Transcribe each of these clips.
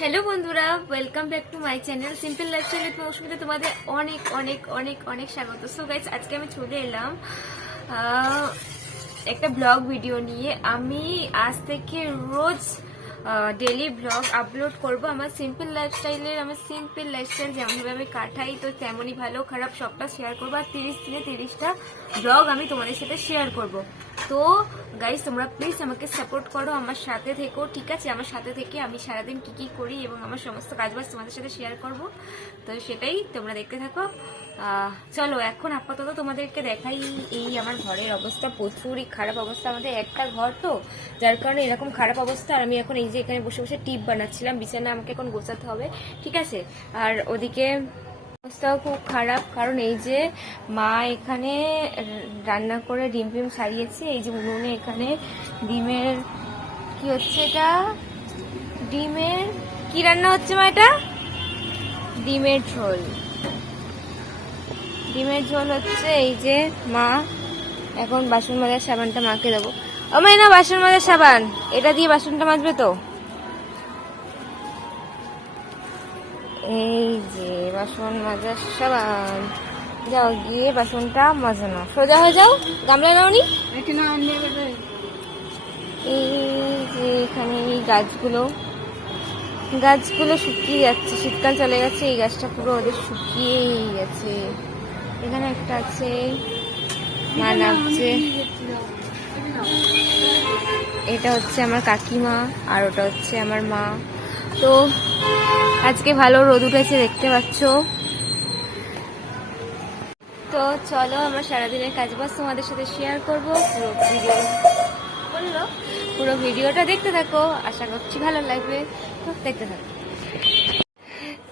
Hello বন্ধুরা, welcome back to my channel simple lifestyle with মৌসুমীতে তোমাদের অনেক অনেক অনেক অনেক স্বাগত। সো গাইস, আজকে আমি চলে এলাম একটা ব্লগ ভিডিও নিয়ে। আমি আজ থেকে রোজ ডেলি ব্লগ আপলোড করব আমার সিম্পল লাইফস্টাইলের। আমার সিম্পল লাইফস্টাইল যেমনভাবে আমি কাটাই, তো তেমনই ভালো খারাপ সবটা শেয়ার করবো। আর 30 দিনে 30টা ব্লগ আমি তোমাদের সাথে শেয়ার করব। তো গাইস, তোমরা প্লিজ আমাকে সাপোর্ট করো, আমার সাথে থেকো, ঠিক আছে? আমার সাথে থেকে আমি সারাদিন কি কি করি এবং আমার সমস্ত কাজবাজ তোমাদের সাথে শেয়ার করব। তো সেটাই তোমরা দেখতে থাকো। চলো, এখন আপাতত তোমাদেরকে দেখাই এই আমার ঘরের অবস্থা। প্রচুরই খারাপ অবস্থা। আমাদের একটা ঘর তো, যার কারণে এরকম খারাপ অবস্থা। আর আমি এখন এই যে এখানে বসে বসে টিপ বানাচ্ছিলাম, বিছানা আমাকে এখন গোছাতে হবে, ঠিক আছে? আর ওদিকে অবস্থাও খুব খারাপ, কারণ এই যে মা এখানে রান্না করে ডিম ফিম সারিয়েছে। এই যে উনুনে এখানে ডিমের কি হচ্ছে, এটা ডিমের কি রান্না হচ্ছে মা? এটা ডিমের ঝোল। ডিমের ঝোল হচ্ছে। এই যে মা এখন বাসন মাজার সাবানটা মাকে দেবো। ও মাই, না বাসন মাজার সাবান, এটা দিয়ে বাসনটা মাজবে তো। এই যে বাসন মাজার সাবান, যাও গিয়ে বাসনটা মাজানো। সোজা হয়ে যাও, গামলা নাওনি? এই যে এখানে এই গাছগুলো শুকিয়ে যাচ্ছে, শীতকাল চলে গেছে, এই গাছটা পুরো ওদের শুকিয়েই গেছে। এখানে একটা আছে, মা নামছে। এটা হচ্ছে আমার কাকিমা, আর ওটা হচ্ছে আমার মা। তো আজকে ভালো রোদ উঠেছে, দেখতে পাচ্ছ। তো চলো, আমার সারাদিনের কাজবাজ তোমাদের সাথে শেয়ার করবো। পুরো ভিডিওটা দেখতে থাকো, আশা করছি ভালো লাগবে। তো দেখতে থাকো।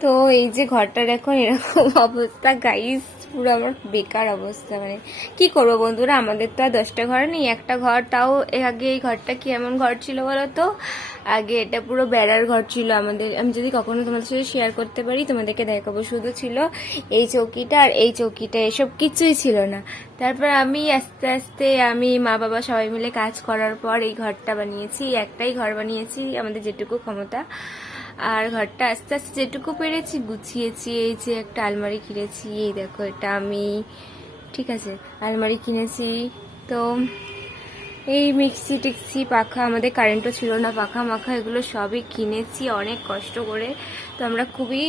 তো এই যে ঘরটার এখন এরকম অবস্থা গাইস, পুরো আমার বেকার অবস্থা। মানে কি করবো বন্ধুরা, আমাদের তো আর 10টা ঘর নেই, একটা ঘর। তাও আগে এই ঘরটা কি এমন ঘর ছিল বলো তো? আগে এটা পুরো বেড়ার ঘর ছিল আমাদের। আমি যদি কখনো তোমাদের সাথে শেয়ার করতে পারি তোমাদেরকে দেখাবো। শুধু ছিল এই চৌকিটা আর এই চৌকিটা, এসব কিছুই ছিল না। তারপর আমি আস্তে আস্তে আমি মা বাবা সবাই মিলে কাজ করার পর এই ঘরটা বানিয়েছি। একটাই ঘর বানিয়েছি, আমাদের যেটুকু ক্ষমতা। আর ঘরটা আস্তে আস্তে যেটুকু পেরেছি গুছিয়েছি। এই যে একটা আলমারি কিনেছি, এই দেখো এটা আমি, ঠিক আছে? আলমারি কিনেছি। তো এই মিক্সি টিক্সি, পাখা, আমাদের কারেন্টও ছিল না, পাখা মাখা এগুলো সবই কিনেছি অনেক কষ্ট করে। তো আমরা খুবই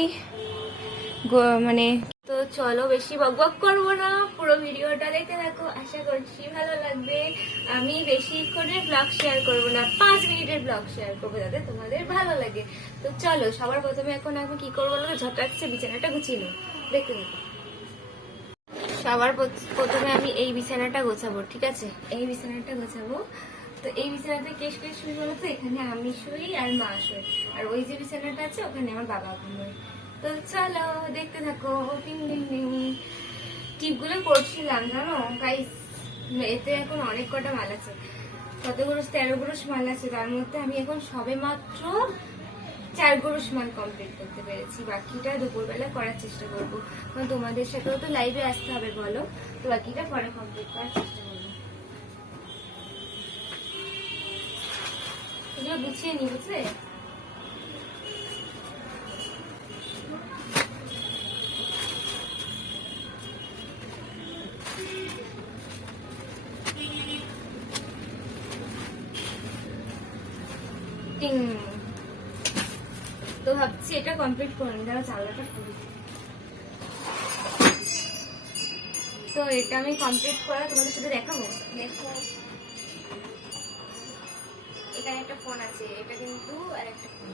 মানে, তো চলো বেশি বকবক করবো না, পুরো ভিডিওটা দেখতে থাকো, আশা করছি ভালো লাগবে। আমি বেশি করে ব্লগ শেয়ার করবো না, 5 মিনিটের ব্লগ শেয়ার করবো যাতে তোমাদের ভালো লাগে। তো চলো, সবার প্রথমে এখন আমি কি করবো বলো? ঝটাকছে বিছানাটা গুছিয়ে নেবো, দেখতে থাকো। সবার প্রথমে আমি এই বিছানাটা গোছাবো, ঠিক আছে? এই বিছানাটা গোছাবো। তো এই বিছানাতে কে শুই বলো তো? এখানে আমি শুই আর মা শুই। আর ওই যে বিছানাটা আছে ওখানে আমার বাবা ঘুমোয়। তো চলো দেখতে থাকো। টিং টিং টিং, টিপগুলো করছিলাম জানো গাইস। এতে এখন অনেক কটা মাল আছে, কত গুরুষ, 13 গুরুষ মাল আছে। তার মধ্যে আমি এখন সবে মাত্র 4 গুরুষ মাল কমপ্লিট করতে পেরেছি। বাকিটা দুপুরবেলা করার চেষ্টা করবো, কারণ তোমাদের সাথেও তো লাইভে আসতে হবে বলো। তো বাকিটা পরে কমপ্লিট করার চেষ্টা করবো। এগুলো গুছিয়ে নি, বুঝলে? তো ভাবছি এটা কমপ্লিট করে নি, তারা চালাটা করি। তো এটা আমি কমপ্লিট করা তোমাদের সাথে দেখাবো। দেখো, এখানে একটা ফোন আছে, এটা কিন্তু আর একটা ফোন।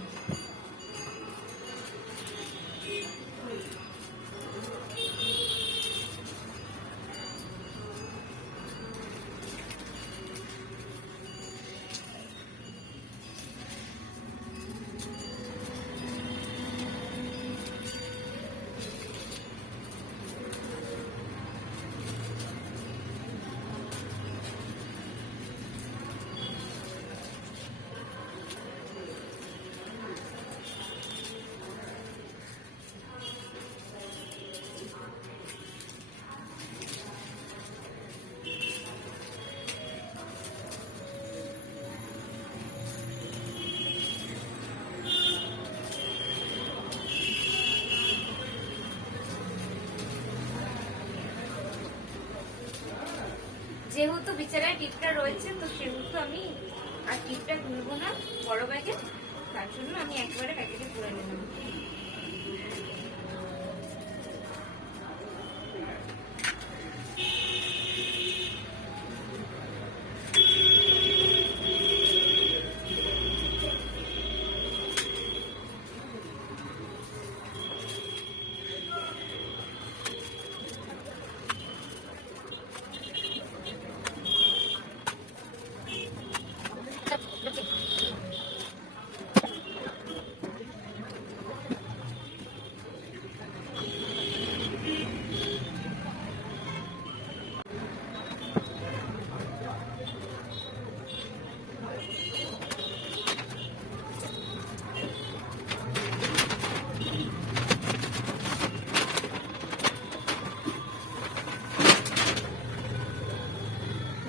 যেহেতু বিছানায় টিপটা রয়েছে তো সেহেতু আমি আর টিপটা তুলবো না বড় ব্যাগে, তার জন্য আমি একবারে প্যাকেটে করে নিলাম।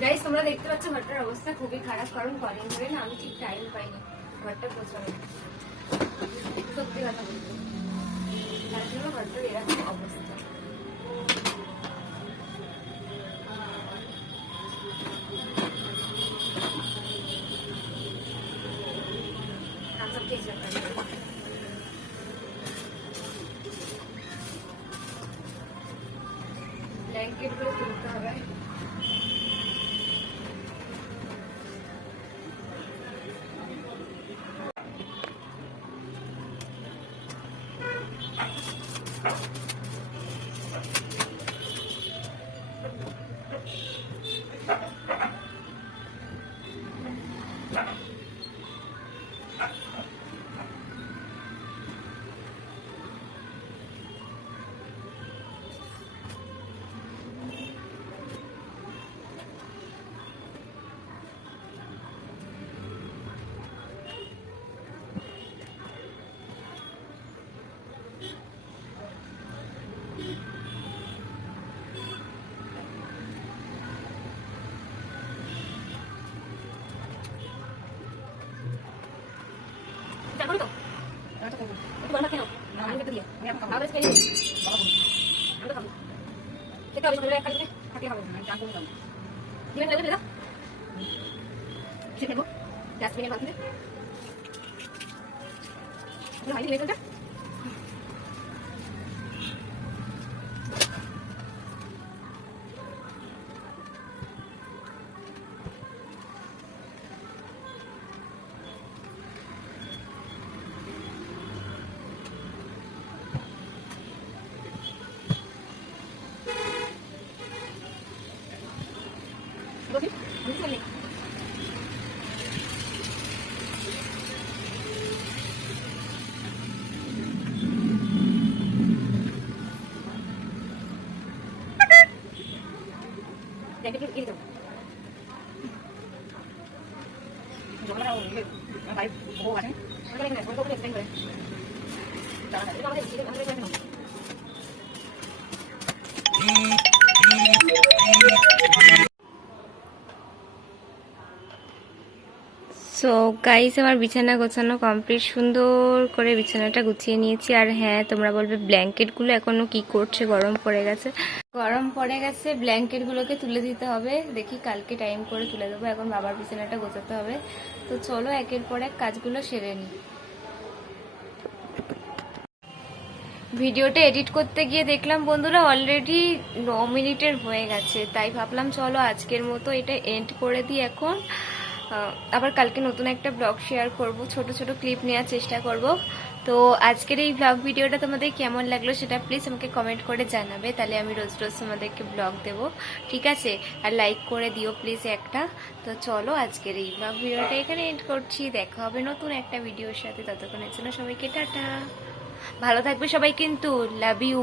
গাইস তোমরা দেখতে পাচ্ছ ঘরটার অবস্থা খুবই খারাপ, কারণ কদিন ধরে না আমি ঠিক টাইম পাইনি ঘরটা পোছানো, সত্যি কথা বলতে, তার জন্য ঘরটার এরকম অবস্থা। ব্ল্যাঙ্কেট গুলো তুলতে হবে। সো গাইস আমার বিছানা গোছানো কমপ্লিট, সুন্দর করে বিছানাটা গুছিয়ে নিয়েছি। আর হ্যাঁ তোমরা বলবে ব্ল্যাঙ্কেটগুলো এখনো কি করছে, গরম পড়ে গেছে। গরম পড়ে গেছে, ব্ল্যাঙ্কেটগুলোকে তুলে দিতে হবে, দেখি কালকে টাইম করে তুলে দেবো। এখন বাবার বিছানাটা গোছাতে হবে। তো চলো একের পর এক কাজগুলো সেরে নিই। ভিডিওটা এডিট করতে গিয়ে দেখলাম বন্ধুরা অলরেডি 9 মিনিটের হয়ে গেছে, তাই ভাবলাম চলো আজকের মতো এটা এন্ড করে দিই এখন। আবার কালকে নতুন একটা ব্লগ শেয়ার করব, ছোট ছোট ক্লিপ নেওয়ার চেষ্টা করব। তো আজকের এই ব্লগ ভিডিওটা তোমাদের কেমন লাগলো সেটা প্লিজ আমাকে কমেন্ট করে জানাবে, তাহলে আমি রোজ রোজ তোমাদেরকে ব্লগ দেব, ঠিক আছে? আর লাইক করে দিও প্লিজ একটা। তো চলো আজকের এই ব্লগ ভিডিওটা এখানে এন্ড করছি, দেখা হবে নতুন একটা ভিডিওর সাথে। ততক্ষণের জন্য সবাইকে টাটা, ভালো থাকবে সবাই কিন্তু, লাভ ইউ।